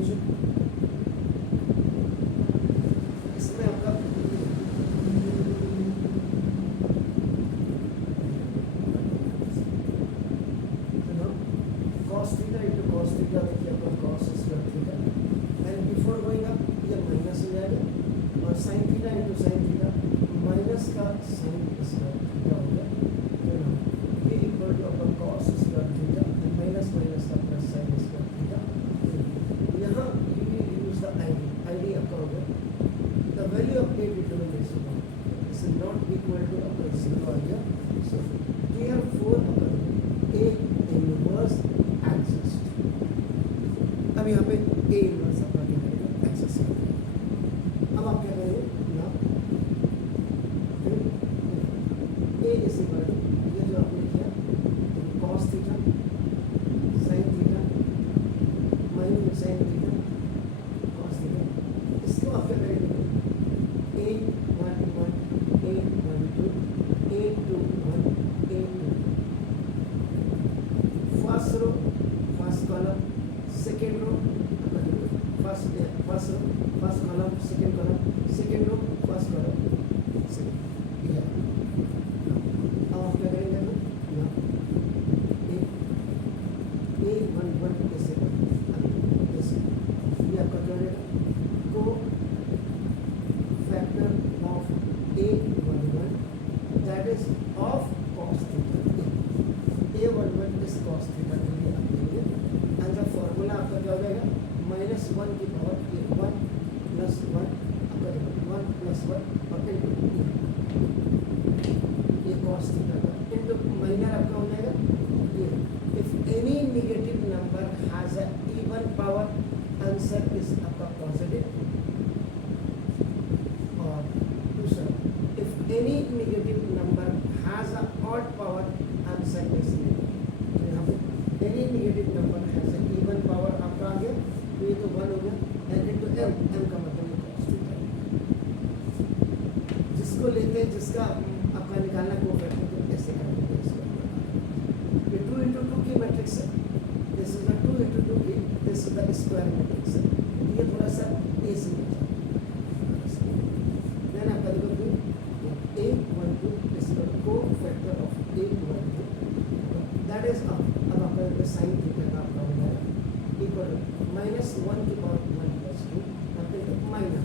Equation, इसमें आपका cos theta into cos theta, देखिए आपका cos square theta, and before going up ये माइनस हो जाएगा, और sin theta into sin theta minus का sin square theta हो गया, फिर ये इक्वल टू आपका cos square theta and minus minus का प्लस sin square theta। यहाँ you will use the ID आपका हो गया, the value of A determination is not equal to आपका 0 आ गया, so therefore आपका A inverse एक्सिस्ट। अब यहाँ पे A इनवर्स आपका क्या करेगा, एक्सिस्ट करेगा। अब आप क्या करेंगे ना, A इज इक्वल टू ये जो आपने किया cos theta sin theta minus sin theta cos theta, इसको आप क्या करेंगे A11 A12 A21 A22 first row first column second row, first row first column second row first column second, अब आप क्या करेंगे ना A11 ऐसे ये आपका क्या रहेगा, को factor of A11 that is of cos theta, A11 इस cos थीटा के लिए आप लेंगे, एंड द फॉर्मूला आपका क्या हो जाएगा -1 की पावर 1 प्लस 1 आपका 1 प्लस 1 और ये cos थीटा का इनटू माइनर आपका हो जाएगा ये, if any negative number has a even power answer is आपका पॉजिटिव, और दूसरा if any negative number has a odd power answer is negative. तो यहाँ पे any negative number has a even power आपका आ गया, तो ये तो 1 हो गया, एंड इनटू m का मतलब cos थीटा, जिसको लेते हैं जिसका आपका निकालना कोफैक्टर, तो ऐसे करेंगे इसको, ये 2 into 2 की मैट्रिक्स है, दिस इज द 2 into 2 की, this is the square matrix है, ये थोड़ा सा ऐसे हो जाता है, देन आपका देखो A12 is the co-factor of A12, that is अब आपका sin थीटा का आपका हो जाएगा इक्वल -1 की पावर 1 प्लस 2 आपके माइनस,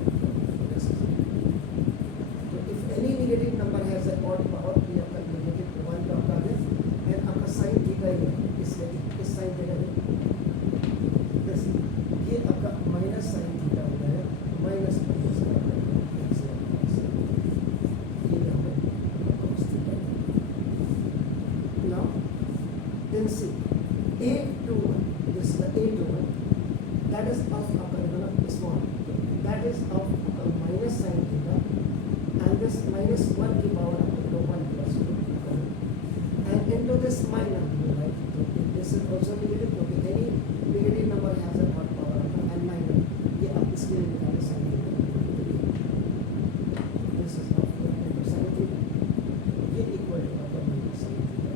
तो if any negative number has a odd power, ये आपका -1 का आपका है, एंड आपका sin थीटा ही है, इसलिए इस sin थीटा दिस ये आपका माइनस sin थीटा हो जाएगा, minus then see A21, this is the A21, that is of small, that is of minus sin theta, and this -1 की power 1 plus 2, and into this minus, right? This is also negative, because any negative number has a odd power and minus, ये आप इसके लिए निकालें sin theta, this is of sin theta, ये equal to आपका minus sin theta।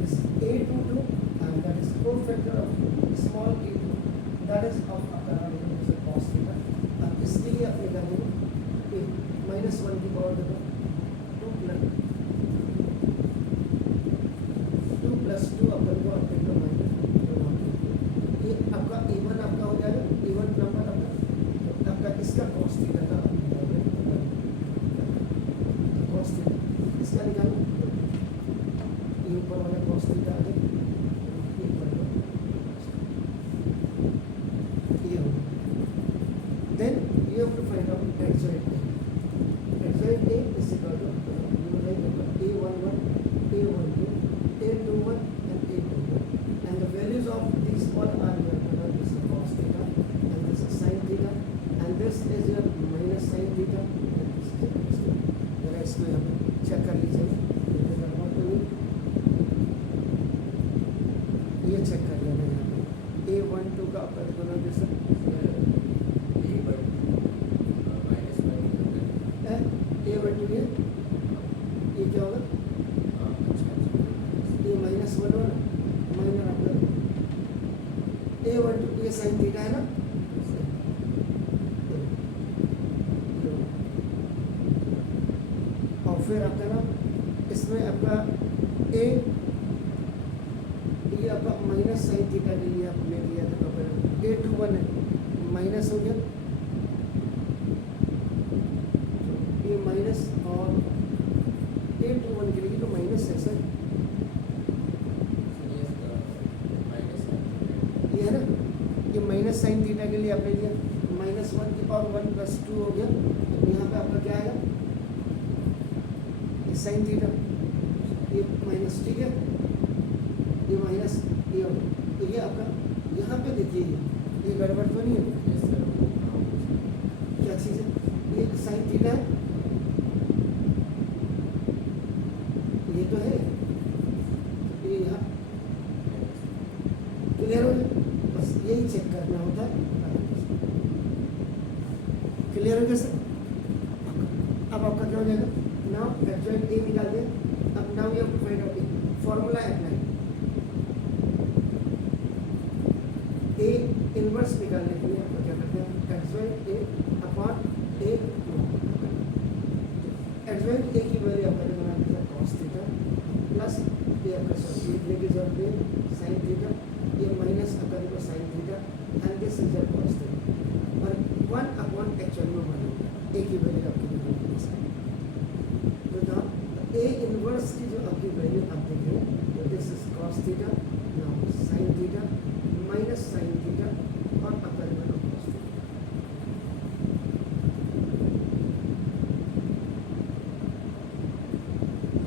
This A22 and that is cofactor of small a2, that is of cos theta, अब इसके लिए अपने क्या करेंगे -1 की पावर देखो 2 प्लस 2 अपन को अपने को माइनस, ये आपका A1 आपका हो जाएगा, A1 नंबर आपका इसका cos थीटा का cos थीटा इसका निकालो, ये ऊपर वाला cos थीटा आ गया, ये हो, then you have to find out adjoint A. Adjoint A is equal to A11, A12, A21 and A22, and the values of these all are your this is cos theta and this is sin theta and this is your minus sin theta and this is your cos theta। जरा इसको यहाँ पे check कर लीजिए, ये check कर लेना यहाँ पे A12 का आपका देखो ना जैसे A12 ये क्या होगा, ये -1 होगा, माइनर A12 ये साइन थीटा है ना, और फिर आपका ना इसमें आपका A ये आपका माइनस साइन थीटा के लिए आपने लिया था, A21 है माइनस हो गया, ये माइनस, और A21 के लिए तो माइनस है सर, ये है ना, ये माइनस साइन थीटा के लिए आपने लिया -1 की पावर 1 + 2 हो गया, तो यहाँ पे आपका क्या आएगा, ये साइन थीटा, ये माइनस, ठीक है, ये माइनस, ये हो गया, तो ये आपका यहाँ पे देखिए ये गड़बड़ तो नहीं है, क्या चीज़ है, ये साइन थीटा है, ये तो है, ये यहाँ क्लियर हो गया, बस यही चेक करना होता है, क्लियर हो गया सर। अब आपका क्या हो जाएगा, नाउ एडजॉइंट ए निकाल दें, अब now you have to find out formula apply, A inverse निकालने के लिए आपको क्या करते हैं, adjoint A upon A, adjoint A की वैल्यू आपका बनाते हैं cos थीटा प्लस ये आपका bracket of A sin theta, ये माइनस आपका देखो sin theta, and this is your cos theta, और 1 अपॉन एक्चुअल में 1 होगा, ए की वैल्यू आपकी निकलेगी, तो ना ए इनवर्स की जो आपकी वैल्यू आप देख रहे हैं, तो this is cos theta, now sin theta minus sin theta, और आपका देखो cos थीटा,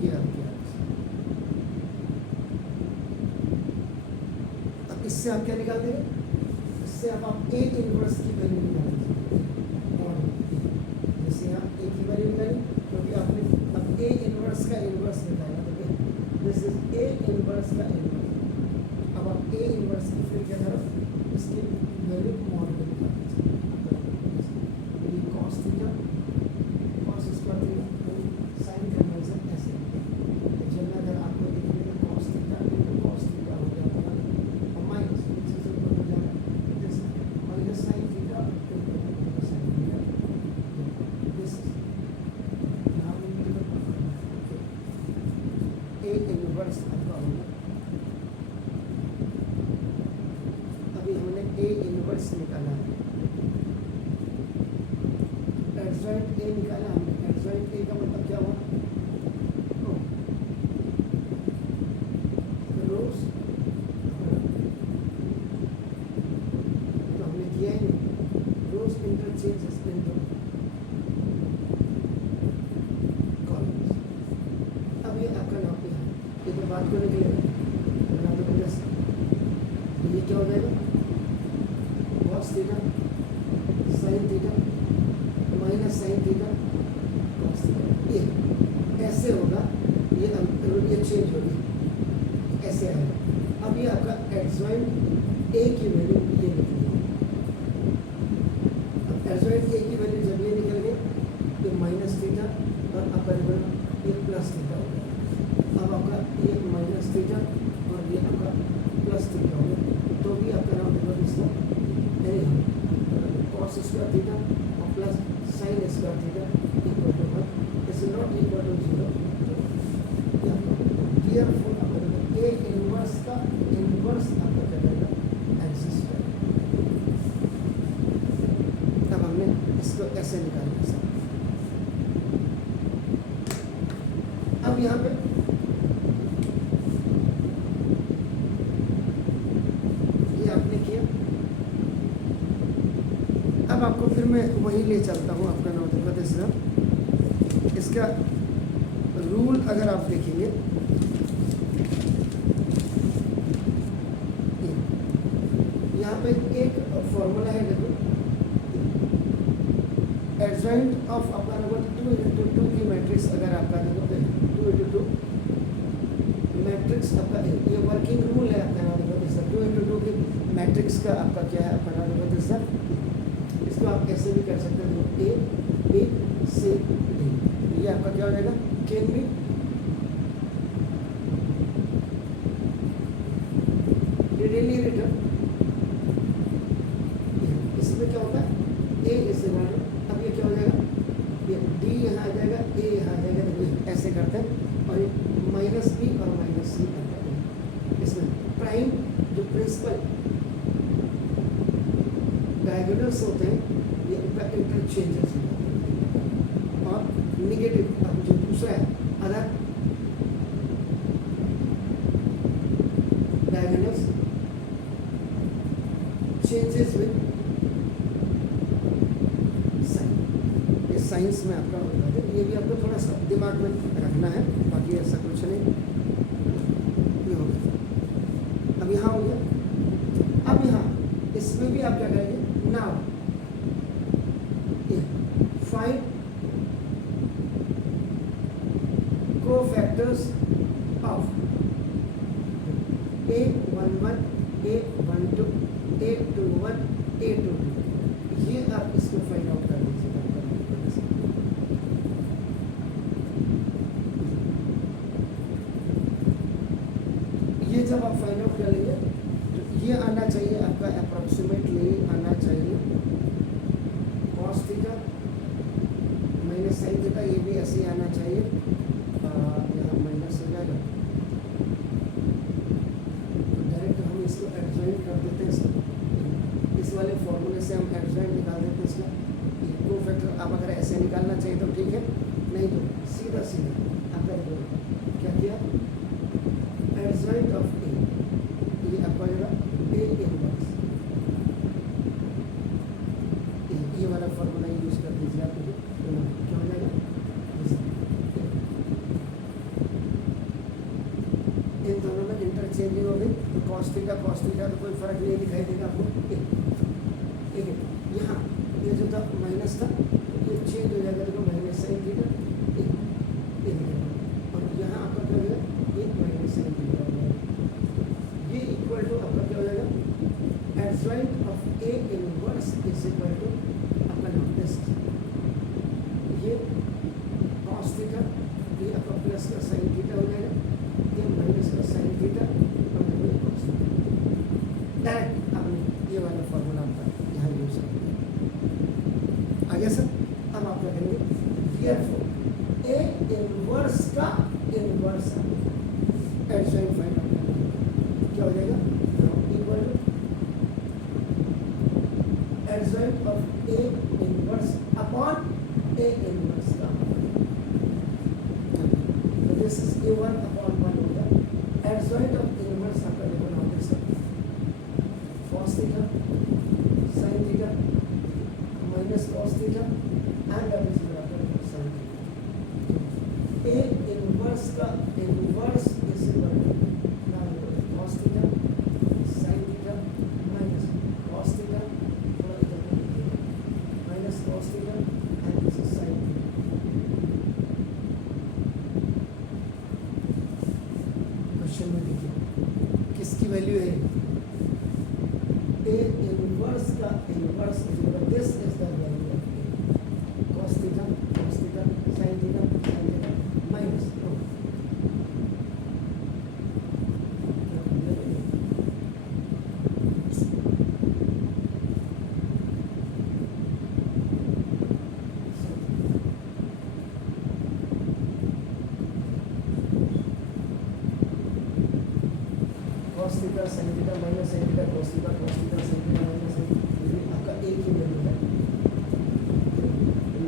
ये आपकी इससे आप क्या निकाल देंगे, इससे अब आप ए इनवर्स की वैल्यू निकाल दीजिए, और जैसे यहाँ ए की वैल्यू निकाली, क्योंकि आपने अब ए इनवर्स का इनवर्स निकाला, तो दिस इज ए इनवर्स का इनवर्स, अब आप ए इनवर्स की फिर क्या करो, इसकी वैल्यू मॉड में निकाल दीजिए, cos theta cos square theta sine conversion ऐसे, एक्चुअल में अगर आपको देखिए cos थीटा हो गया minus sin theta sin theta, this यहाँ ए इनवर्स आपका होगा, अभी हमने ए इनवर्स निकाला है, एडजॉइंट ए निकाला हमने, एडजॉइंट ए का मतलब क्या हुआ, रोज तो हमने किया ही नहीं, रोज इंटरचेंजेस इनटू कॉलम्स, अब ये आपका नाम पे है, ये तो बात को निकलेगा बना दो जैसे, तो ये क्या हो जाएगा, cos theta sin theta minus sin theta cos theta, ये ऐसे होगा, ये चेंज होगी, ऐसे आएगा, अब ये आपका एडजॉइंट ए की वैल्यू ये निकलेगी, अब एडजॉइंट ए की वैल्यू जब ये निकल गई, ये माइनस थीटा और आपका ये प्लस थीटा हो गया, अब आपका ये माइनस थीटा और ये आपका प्लस थीटा हो गया, तो भी आपका नाम देखो इसका cos स्क्वायर थीटा और plus sin square theta equal to 1, is not equal to 0, careful आपका ए इनवर्स का इनवर्स आपका क्या रहेगा, एग्जिस्ट करेगा, तब हमने इसको ऐसे निकालना सर। अब यहाँ पे ये आपने किया, अब आपको फिर मैं वहीं ले चलता हूँ, आपका नाम देखो दिस, इसका रूल अगर आप देखेंगे, यहाँ पे एक फॉर्मूला है, देखो एडजॉइंट ऑफ आपका नंबर 2 की मैट्रिक्स, अगर आपका देखो 2 मैट्रिक्स आपका ये वर्किंग रूल है, आपका नाम देखो 2 की मैट्रिक्स का आपका क्या है, आपका नाम देखो सर, इसको आप कैसे भी कर सकते हो, ए बी सी डी, ये आपका क्या हो जाएगा, कैन बी readily written इसमें क्या होता है, ए इज इक्वल टू, अब ये क्या हो जाएगा, ये डी यहाँ आ जाएगा, ए यहाँ आ जाएगा, तो ऐसे करते हैं और ये माइनस बी और माइनस सी करते हैं। इसमें प्राइम जो प्रिंसिपल डायगोनल्स होते हैं ये इनका इंटरचेंजेस हो जाते हैं, और निगेटिव अब जो दूसरा है other diagonals changes with sign. ये साइंस में आपका बता दें, ये भी आपको थोड़ा सा दिमाग में रखना है, बाकी ऐसा कुछ नहीं। ये हो गया, अब यहाँ हो गया। अब यहाँ इसमें भी आप क्या करेंगे, now find cofactors of A11, A12, A21, A22, ये आप इसको फाइंड आउट कर लीजिएगा। ये जब आप फाइंड आउट कर लेंगे तो ये आना चाहिए आपका अप्रोक्सीमेटली आना चाहिए cos theta minus sine theta, ये भी ऐसे ही आना चाहिए, यहाँ माइनस हो जाएगा तो डायरेक्ट हम इसको एडजॉइंट कर देते हैं। इस वाले फॉर्मूले से हम एडजॉइंट निकाल देते हैं इसका। कोफैक्टर आप अगर ऐसे निकालना चाहिए तो ठीक है, नहीं तो सीधा सीधा आप क्या किया, एडजॉइंट ऑफ ए, ये आपका होगा ए इनवर्स, ये वाला फॉर्मूला यूज कर दीजिए आप, क्या हो जाएगा, इन दोनों में इंटरचेंजिंग हो गई तो cos थीटा तो कोई फर्क नहीं दिखाई देगा आपको। ठीक है, यहाँ ये जो था माइनस था ये चेंज हो जाएगा, देखो माइनस साइन थीटा, और यहाँ आपका क्या हो जाएगा, ये माइनस साइन थीटा हो जाएगा। ये इक्वल टू आपका क्या हो जाएगा, adjoint of A inverse is equal to आपका दिस, ये cos थीटा, ये आपका प्लस का साइन थीटा हो जाएगा, ये माइनस का साइन थीटा, और ये cos थीटा। डायरेक्ट आपने ये वाला फॉर्मूला आपका यहाँ यूज करेंगे। आगे सर, अब आप क्या करेंगे, हियरफॉर ए इनवर्स का इनवर्स एडजॉइंट फाइंड आउट करेंगे, क्या हो जाएगा, equal to adjoint of A inverse upon A inverse का, दिस इज A1 अपॉन 1 हो गया। एडजॉइंट ऑफ इनवर्स आपका देखो नाउ देख सकते हैं, cos theta sin theta minus cos theta and that is बराबर sin थीटा। ए इनवर्स का inverse is equal to now cos theta sin theta minus cos theta minus cos theta and this is sin theta. Question में देखिए किसकी value है, A inverse का inverse is equal this is the value of A, cos theta sin theta minus cos theta sin theta minus sin theta cos theta sin theta minus sin theta, ये आपका एक ही value है।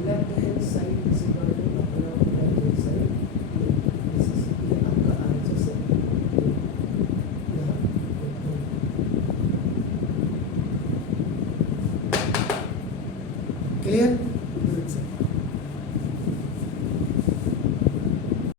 Left hand side is equal to अपना right hand side, this is ये आपका answer से यहाँ क्लियर।